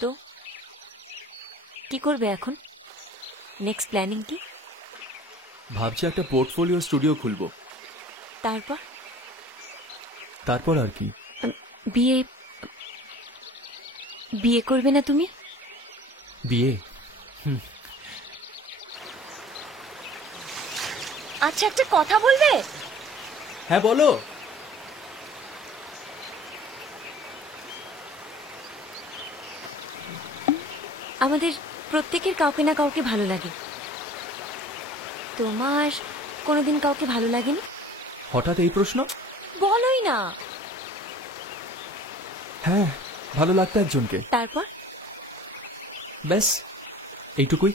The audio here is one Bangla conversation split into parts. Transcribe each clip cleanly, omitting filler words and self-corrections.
তো কি করবে এখন? নেক্সট প্ল্যানিং কি? ভাবছি একটা পোর্টফোলিও স্টুডিও খুলবো। তারপর? তারপর আর কি? বিয়ে বিয়ে করবে না তুমি? বিয়ে? আচ্ছা, একটা কথা বলবে? হ্যাঁ বলো। আমাদের প্রত্যেকের কাউকে না কাউকে ভালো লাগে। তোমার কোনোদিন কাউকে ভালো লাগেনি? হঠাৎ এই প্রশ্ন? বলোই না। হ্যাঁ, ভালো লাগতো একজনকে। তারপর? ব্যাস এইটুকুই।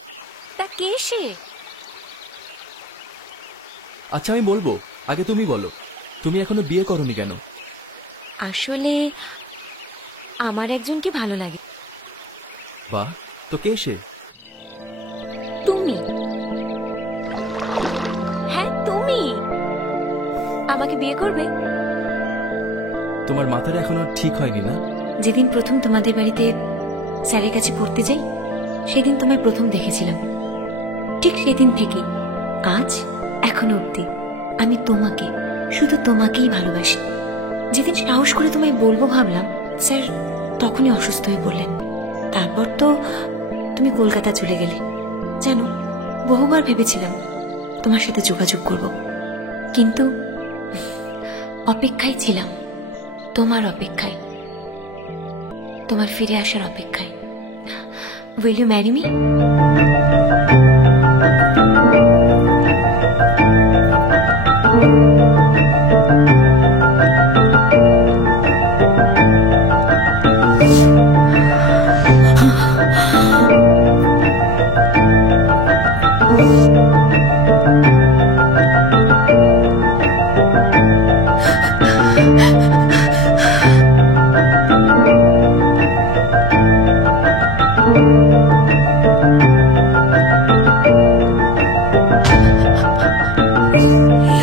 তা কে সে? আচ্ছা আমি বলবো, আগে তুমি বলো, তুমি এখনো বিয়ে করোনি কেন? আসলে আমার একজনকে ভালো লাগে। বাহ, তো কে সে? তুমি। হ্যাঁ তুমি। আমাকে বিয়ে করবে? তোমার মাথার এখনো ঠিক হয়নি না? যেদিন প্রথম তোমাদের বাড়িতে স্যারের কাছে পড়তে যাই, সেদিন তোমায় প্রথম দেখেছিলাম। ঠিক সেদিন থেকে আজ এখনো অব্দি আমি তোমাকে, শুধু তোমাকেই ভালোবাসি। যেদিন সাহস করে তোমায় বলবো ভাবলাম, স্যার তখনই অসুস্থ হয়ে পড়লেন। তারপর তো তুমি কলকাতা চলে গেলে। জানো, বহুবার ভেবেছিলাম তোমার সাথে যোগাযোগ করব, কিন্তু অপেক্ষায় ছিলাম, তোমার অপেক্ষায়, তোমার ফিরে আসার অপেক্ষায়। Will you marry me?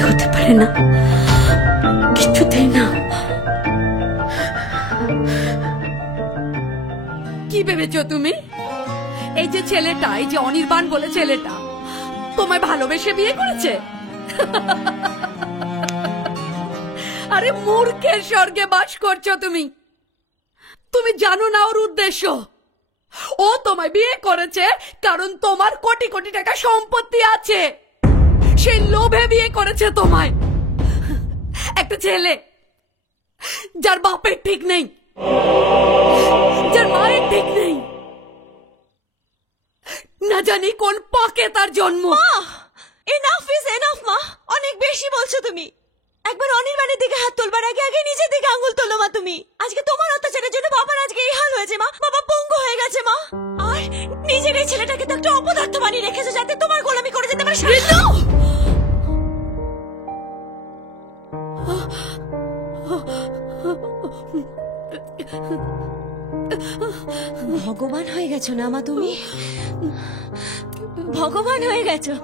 হতে পারে না, কিছুতেই না। কি ভেবেছো তুমি? এই যে ছেলেটা, এই যে অনির্বাণ বলে ছেলেটা তোমায় ভালোবেসে বিয়ে করেছে? আরে মূর্খের স্বর্গে বাস করছো তুমি। তুমি জানো না ওর উদ্দেশ্য? ও তোমায় বিয়ে করেছে কারণ তোমার কোটি কোটি টাকা সম্পত্তি আছে। সেই লোভে বিয়ে করেছে তোমায়। একটা ছেলে যার বাপের ঠিক নেই, যার মায়ের ঠিক নেই, না জানি কোন পাকে তার জন্ম। এনাফ ইজ এনাফ মা, অনেক বেশি বলছো তুমি। একবার অনির্বাণের দিকে হাত তোলবার আগে আগে নিজের দিকে আঙুল তোলো মা তুমি। আজকে তোমার অত্যাচারের জন্য বাবার আজকে এই হাল হয়েছে মা। বাবা পঙ্গু হয়ে গেছে মা। আর নিজের এই ছেলেটাকে তো একটা অপদার্থ বানিয়ে রেখেছো যাতে তোমার গোলামি করে যেতে পারে। ভগবান হয়ে গেছো না মা তুমি, ভগবান হয়ে গেছো।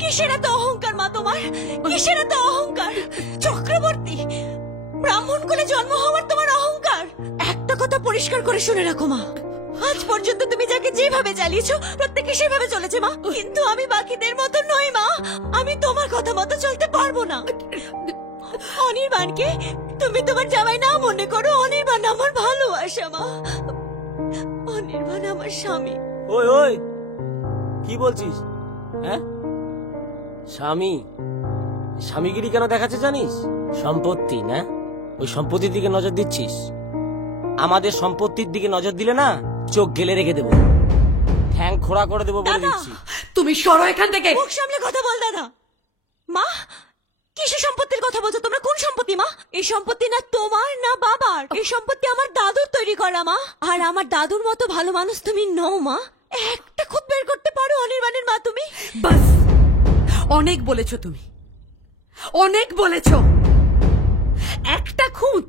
কিসের এত অহংকার মা তোমার? কিসের এত অহংকার? চক্রবর্তী ব্রাহ্মণ কুলে জন্ম হওয়ার তোমার অহংকার। একটা কথা পরিষ্কার করে শুনে রাখো মা, আজ পর্যন্ত তুমি যাকে যেভাবে চালিয়েছো প্রত্যেকে সেভাবে চলেছে মা, কিন্তু আমি বাকিদের মতো নই মা। আমি তোমার কথা মতো চলতে পারবো না। অনির্বাণকে তুমি তোমার জামাই না মনে করো। অনির্বাণ আমার ভালোবাসা মা, অনির্বাণ আমার স্বামী। ওই ওই কি বলছিস? হ্যাঁ, স্বামী? স্বামীগিরি কেন দেখাচ্ছে জানিস? সম্পত্তি না, ওই সম্পত্তির দিকে নজর দিচ্ছিস। আমাদের সম্পত্তির দিকে নজর দিলে না চোখ গেলে রেখে দেবো, ঠ্যাং খোড়া করে দেবো বলে দিচ্ছি। তুমি সরো এখান থেকে। মুখ সামলে কথা বল দাদা। মা কিসের সম্পত্তির কথা বলছো তোমরা? কোন সম্পত্তি মা? এই সম্পত্তি না তোমার না বাবার, এই সম্পত্তি আমার দাদুর তৈরি করা মা। আর আমার দাদুর মতো ভালো মানুষ তুমি নও মা। একটা খুদ বের করতে পারো অনির্বাণের মা তুমি? বাস, অনেক বলেছো তুমি, অনেক বলেছো। একটা খুঁত,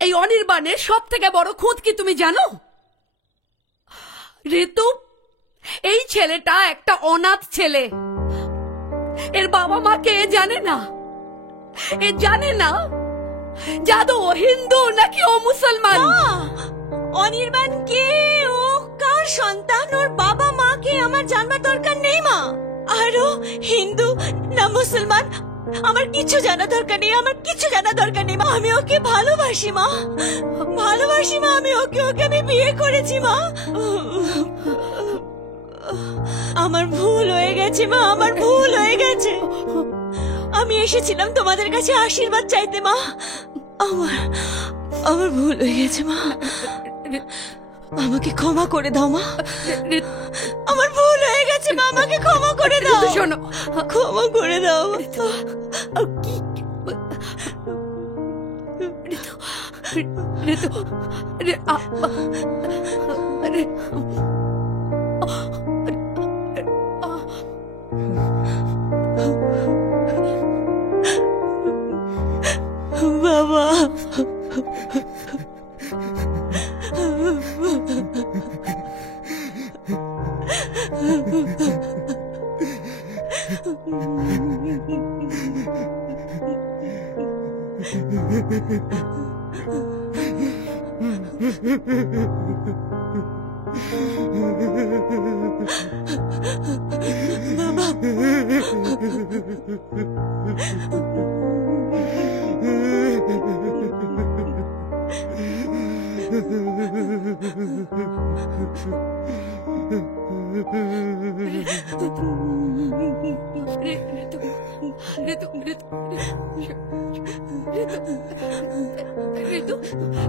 এই অনির্বাণের সব থেকে বড় খুঁত কি তুমি জানো? ঋতু, এই ছেলেটা একটা অনাথ ছেলে। এর বাবা মা কে জানে না। এ জানে না জাদু ও হিন্দু নাকি ও মুসলমান? অনির্বাণ কে, ও কার সন্তান, ওর বাবা মা কে আমার জানবার দরকার নেই মা। আর ও হিন্দু না মুসলমান আমার কিছু জানা দরকার নেই, আমার কিছু জানা দরকার নেই মা। আমি ওকে ভালোবাসি মা, ভালোবাসি মা। আমি ওকে আমি বিয়ে করেছি মা। আমার ভুল হয়ে গেছে মা, আমার ভুল হয়ে গেছে। আমি এসেছিলাম তোমাদের কাছে আশীর্বাদ চাইতে মা। আমার ভুল হয়ে গেছে মা, আমাকে ক্ষমা করে দাও মা। আমার ভুল হয়ে গেছে মা, আমাকে ক্ষমা করে দাও। শোনো, ক্ষমা করে দাও। ঋতু, বাবা,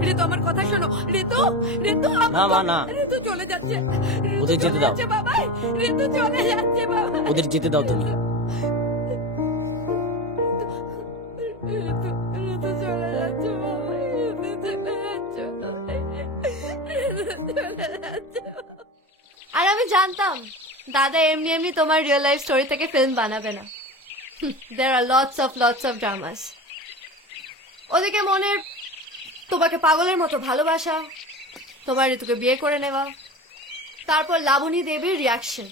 ঋতু আমার কথা শোনো। ঋতু, ঋতু না মা, না। ঋতু চলে যাচ্ছে, ওদের যেতে দাও। বাবা, ঋতু চলে যাচ্ছে বাবা। ওদের যেতে দাও তুমি। ঋতু চলে যাচ্ছে বাবা, ঋতু চলে যাচ্ছে। আর আমি জানতাম দাদা এমনি এমনি তোমার রিয়েল লাইফ স্টোরি থেকে ফিল্ম বানাবে না। দেয়ার আর লটস অফ ড্রামাস। ওদিকে মনের তোমাকে পাগলের মতো ভালোবাসা, তোমার ঋতুকে বিয়ে করে নেওয়া, তারপর লাবণী দেবীর রিয়াকশন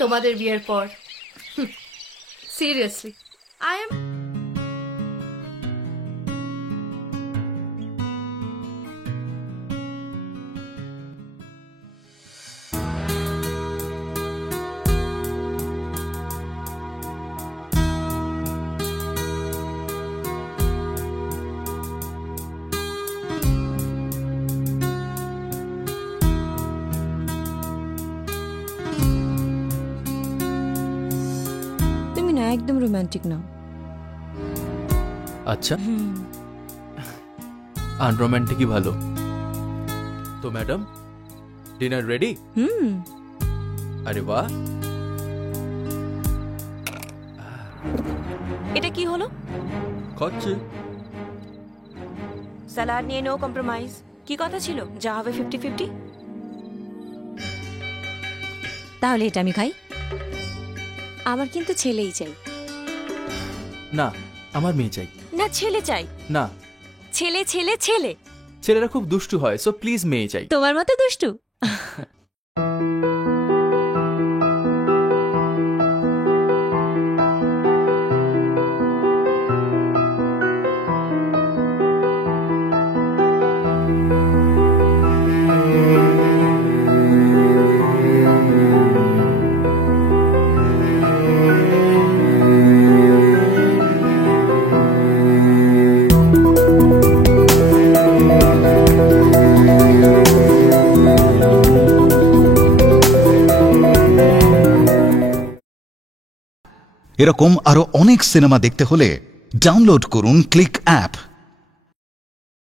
তোমাদের বিয়ের পর। সিরিয়াসলি আই এম একদম রোমান্টিক না। আচ্ছা, আনরোম্যান্টিকই ভালো। তো ম্যাডাম, ডিনার রেডি? আরে বাহ, এটা কি হলো? খাচ্ছে। স্যালাড নিয়ে নো কম্প্রোমাইজ। কি কথা ছিল? যা হবে 50-50। তাহলে এটা আমি খাই। আমার কিন্তু ছেলেই চাই। না, আমার মেয়ে চাই। না, ছেলে চাই। না, ছেলে ছেলে ছেলে। ছেলেরা খুব দুষ্টু হয়, সো প্লিজ মেয়ে চাই। তোমার মতো দুষ্টু? এরকম আরো অনেক সিনেমা দেখতে হলে ডাউনলোড করুন ক্লিক অ্যাপ।